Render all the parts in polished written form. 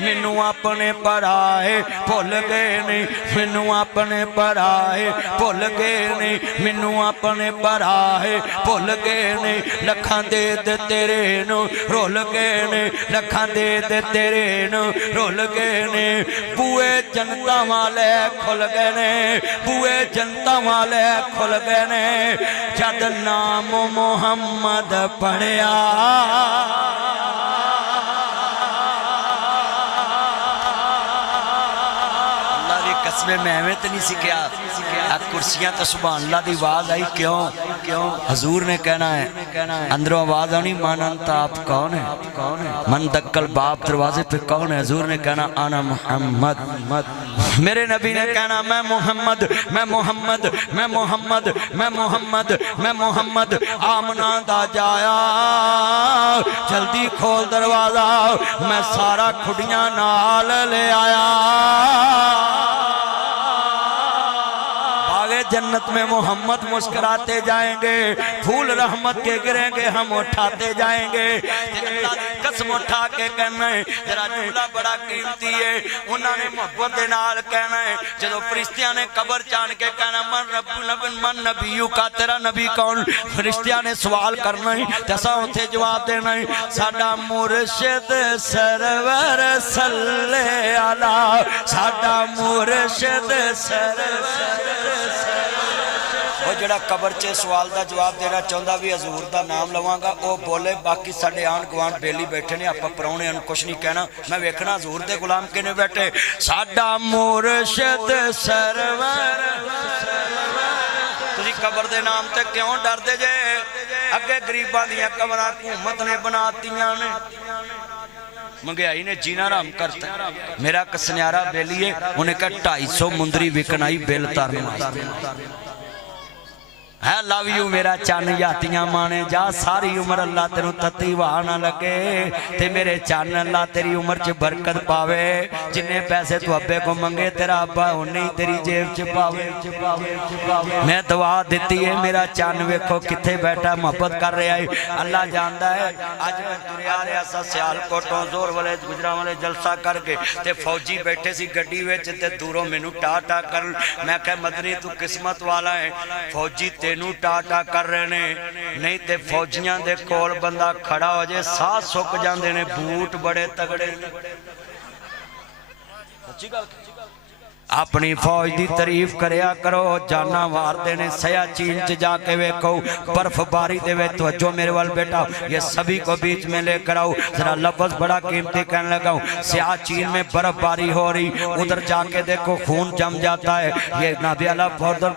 मैनू अपने पराए भुल गए ने, मैनू अपने पराए भुल गए ने, मैनू अपने पराए भुल गए ने। लखां दे तेरे नू रुल गए ने, लखां दे तेरे नू रुल गए ने। बूए जनता वाले खुल गए ने, बूए जनता वाले खुल गए ने। जद नाम मुहम्मद पढ़िया कसमें मैं एवें तो नहीं सीखा कुर्सियां तो सुभान अल्लाह दी आवाज आई क्यों क्यों हजूर ने कहना है अंदरों आवाज आनी मन अंत आप कौन है मन दक्कल बाप दरवाजे पे कौन है हजूर ने कहना आना मोहम्मद मेरे नबी ने कहना मैं मोहम्मद मैं मोहम्मद मैं मोहम्मद मैं मोहम्मद मैं मोहम्मद आमना दा जाया जल्दी खोल दरवाजा मैं सारा खुडियां नाल ले आया जन्नत में मोहम्मद मुस्कुराते जाएंगे फूल रहमत के गिरेंगे हम उठाते जाएंगे कसम उठा के कहना है जरा जुमला बड़ा कीमती है उन्होंने मोहब्बत के नाल कहना है जब फरिश्तियां ने कबर चान के कहना मन नबीयू का तेरा नबी कौन फरिश्तियां ने सवाल करना है तसा उथे जवाब देना है साडा मुर्शिद सरवर सल्ले अला साडा मुर्शिद सरवर वो जड़ा कबर च सवाल का जवाब देना चाहता भी हजूर का नाम लवांगा वो बोले बाकी साडे आंढ गुआंढ बेली बैठे ने आपां परौणे कुछ नहीं कहना मैं वेखना हजूर दे गुलाम किने बैठे साडा मुर्शिद सरवर तुसीं कबर दे नाम ते क्यों डरदे जे अगे गरीबां दियां कबरां हुकूमत ने बनातियां ने महंगाई ने जीना हराम करता मेरा कसन्यारा बेली है उन्हें कहा 250 मुंदरी विकन आई बिल तारन है लव यू मेरा चन जातियां माने जा सारी उम्र अल्लाह तेनू तत्ती वाह ना लगे ते मेरे चन अल्लाह तेरी उम्र च बरकत पावे जिन्ने पैसे तू अब्बे को मंगे तेरा अब्बा उन्नी तेरी जेब च पावे मैं दुआ दिती है मेरा चन वेखो किथे बैठा मोहब्बत कर रहा है अल्लाह जानता है अज मैं तुरिया रहा सा सियालकोटों जोर वाले गुजरा वाले जलसा करके ते फौजी बैठे सी गड्डी विच ते दूरों मैनू टा टा कर मैं कहा मदनी तू किस्मत वाला है फौजी तेनू टाटा कर रहे ने नहीं ते फौजियां दे कोल बंदा खड़ा हो जाए साह सुक जांदे ने बूट बड़े तगड़े सच्ची गल अपनी फौज की तारीफ करया करो जाना वारते ने सियाचिन च जाके वेखो बर्फबारी दे विच तवज्जो मेरे वाल बेटा ये सभी को बीच में लेकर आओ जरा लफ्ज बड़ा कीमती कहने लगा सियाचिन में बर्फबारी हो रही उधर जाके देखो खून जम जाता है ये नाबियाला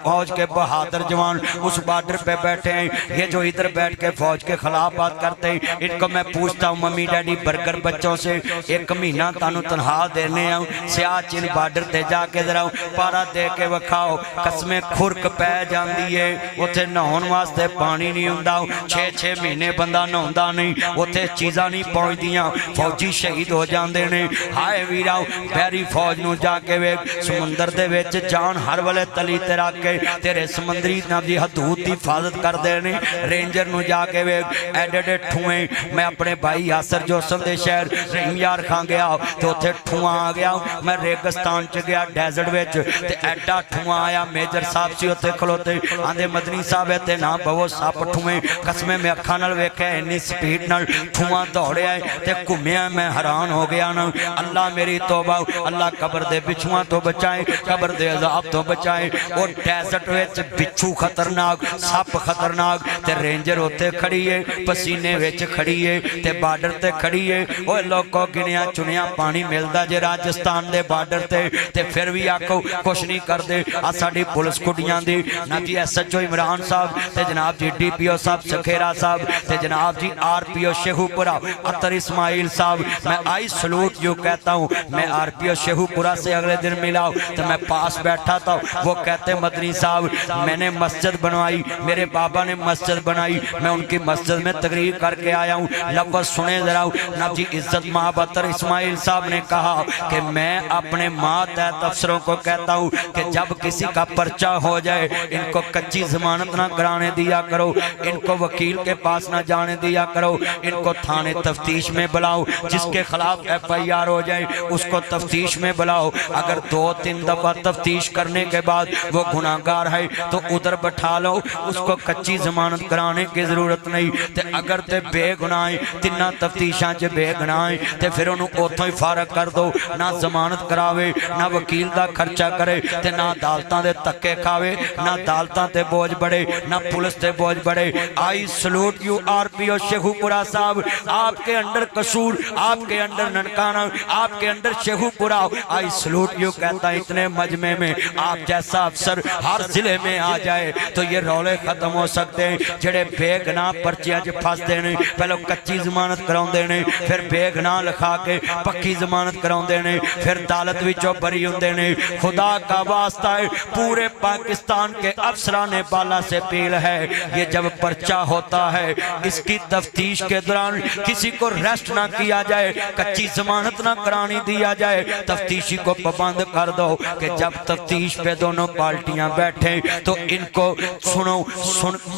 फौज के बहादुर जवान उस बॉर्डर पे बैठे हैं ये जो इधर बैठ के फौज के खिलाफ बात करते हैं इनको मैं पूछता हूँ मम्मी डैडी बर्गर बच्चों से 1 महीना तानू तनख्वाह देने आऊँ सियाचिन बॉर्डर ते जाके पारा दे के विखाओ कसमें खुरक पै जाती है उत्थे नहाउण वास्ते पानी नहीं हुंदा 6-6 महीने बंदा नहाउंदा नहीं उत्थे चीज़ां नहीं पहुंचदियां फौजी शहीद हो जाते हैं हाय वीरा पैरी फौज नूं जाके वेख समुंदर दे विच जान हर वेले तली ते रख के तेरे समंदरी दी हदूद की हिफाजत करते हैं रेंजर नूं जाके वेख एडे एडे ठूएं मैं अपने भाई यासर जोसल दे शहर रहीम यार खां गया तो उत्थे ठूआ आ गया मैं रेगिस्तान च गया डेजर्ट ते एडा ठुआ आया मेजर साहब सी उत्थे खलोते आंदे मदनी साहब इत्थे ना बवो सप ठुए कसमें मैं अखां नाल वेख्या इन्नी स्पीड नाल ठुआ दौड़िया ते घुमिया मैं हैरान हो गया ना अल्लाह मेरी तौबा अल्लाह कबर दे बिच्छुआं तो बचाए कबर दे अजाब तो बचाए और डेजर्ट विच बिच्छू खतरनाक सप खतरनाक ते रेंजर उत्थे खड़ी है पसीने विच खड़ी है ते बॉर्डर ते खड़ी है ओए लोगों गिनिया चुनिया पानी मिलदा जे राजस्थान दे बॉर्डर ते फिर भी आखो कुछ नहीं करते आ साडी पुलिस कुड़ियां दी ना जी SHO इमरान साहब ते जनाब जी DPO साहब सखेरा साहब ते जनाब जी RPO शेखुपुरा अतर इस्माइल साहब मैं आई सलूट यू कहता हूँ मैं RPO शेखुपुरा से अगले दिन मिला तो मैं पास बैठा था वो कहते मदनी साहब मैंने मस्जिद बनवाई मेरे बाबा ने मस्जिद बनाई मैं उनकी मस्जिद में तकरीर करके आया हूँ लफ्ज़ सुने जरा ना जी इज्जत महाब अतर इस्माइल साहब ने कहा कि मैं अपने मातहत अफसर افسروں کو کہتا ہوں کہ جب کسی کا پرچہ ہو جائے ان کو کچی ضمانت نہ کرانے دیا کرو، ان کو وکیل کے پاس نہ جانے دیا کرو، ان کو تھانے تفتیش میں بلاؤ، جس کے خلاف ایف آئی آر ہو جائے اس کو تفتیش میں بلاؤ، اگر 2-3 دفعہ تفتیش کرنے کے بعد وہ گناہگار ہے تو ادھر بٹھا لو، اس کو کچی ضمانت کرانے کی ضرورت نہیں۔ تے اگر تے بے گناہیں تینہ تفتیشاں چے بے گناہیں تے پھر انہوں اوتھوں ہی فارغ کر دو، نہ ضمانت کراوے، نہ وکیل دا خرچہ کرے، تے نہ عدالتاں دے تکے کھاوے، نہ عدالتاں تے بوجھ بڑھے، نہ پولیس تے بوجھ بڑھے۔ I salute you R P O Sheikhupura صاحب، آپ کے انڈر قصور، آپ کے انڈر ننکانہ، آپ کے انڈر شیخو پورا، آئی سلوٹ یو کہتا ہے اتنے مجمع میں آپ جیسا افسر ہر ضلع میں آ جائے تو یہ رولے ختم ہو سکتے ہیں۔ جڑے بے گناہ پرچیاں جو پھاس دینے، پہلو کچی ضمانت کراؤں دینے، پھر بے گناہ لکھا کے پکی ضمانت کراؤں دینے، پھر عدالت وچوں بری ہوں دینے۔ خدا کا واسطہ ہے پورے پاکستان کے افسران بالا سے اپیل ہے، یہ جب پرچہ ہوتا ہے اس کی تفتیش کے دوران کسی کو ریسٹ نہ کیا جائے، کچی ضمانت نہ کرانی دیا جائے، تفتیشی کو پابند کر دو کہ جب تفتیش پہ دونوں پارٹیاں بیٹھیں تو ان کو سنو۔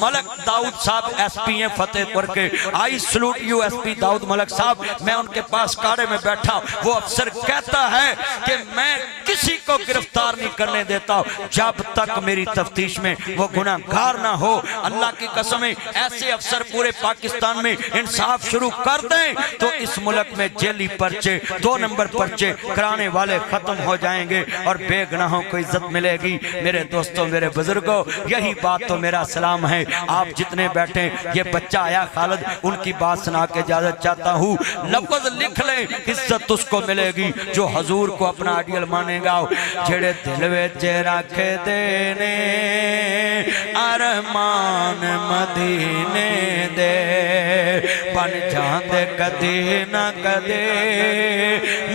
ملک داؤد صاحب ایس پی ہیں فتح پور کے، آئی سلوٹ یو ایس پی داؤد ملک صاحب، میں ان کے پاس کارے میں بیٹھا، وہ افسر کہتا ہے کہ میں کسی کو گرفتار نہیں کرنے دیتا جب تک میری تفتیش میں وہ گناہگار نہ ہو۔ اللہ کی قسمیں ایسے افسر پورے پاکستان میں انصاف شروع کر دیں تو اس ملک میں جیلی پرچے 2 نمبر پرچے کرانے والے ختم ہو جائیں گے اور بے گناہوں کو عزت ملے گی۔ میرے دوستوں، میرے بزرگوں، یہی بات تو میرا سلام ہے۔ آپ جتنے بیٹھیں، یہ بچہ آیا خالد، ان کی بات سنا کے اجازت چاہتا ہوں، لفظ لکھ لیں، عزت اس کو ملے گی جو حضور کو اپنا آئیڈیل مانے گا۔ جڑے دل وچ رکھ دینے ارمان مدینے دے، بن جاندے کدی نہ کدے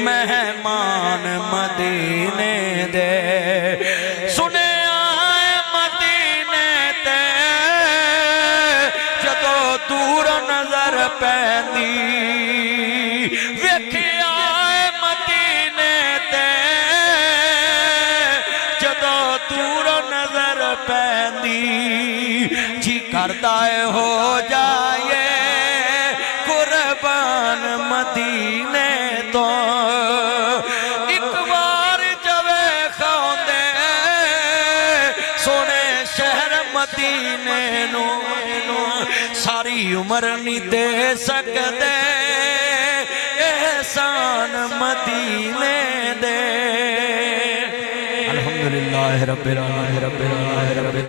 مہمان مدینے دے۔ سنے آئے مدینے تے جدو دور نظر پیندی، ویکھی آئے مدینے تے جدو دور نظر پیندی، جی کردہ ہو جائے قربان مدینے تو، ایک بار جوے خوندے سونے شہر مدینے نو، ساری عمر نہیں دے سکتے احسان مدینے دے۔ الحمدللہ رب العالمین رب العالمین۔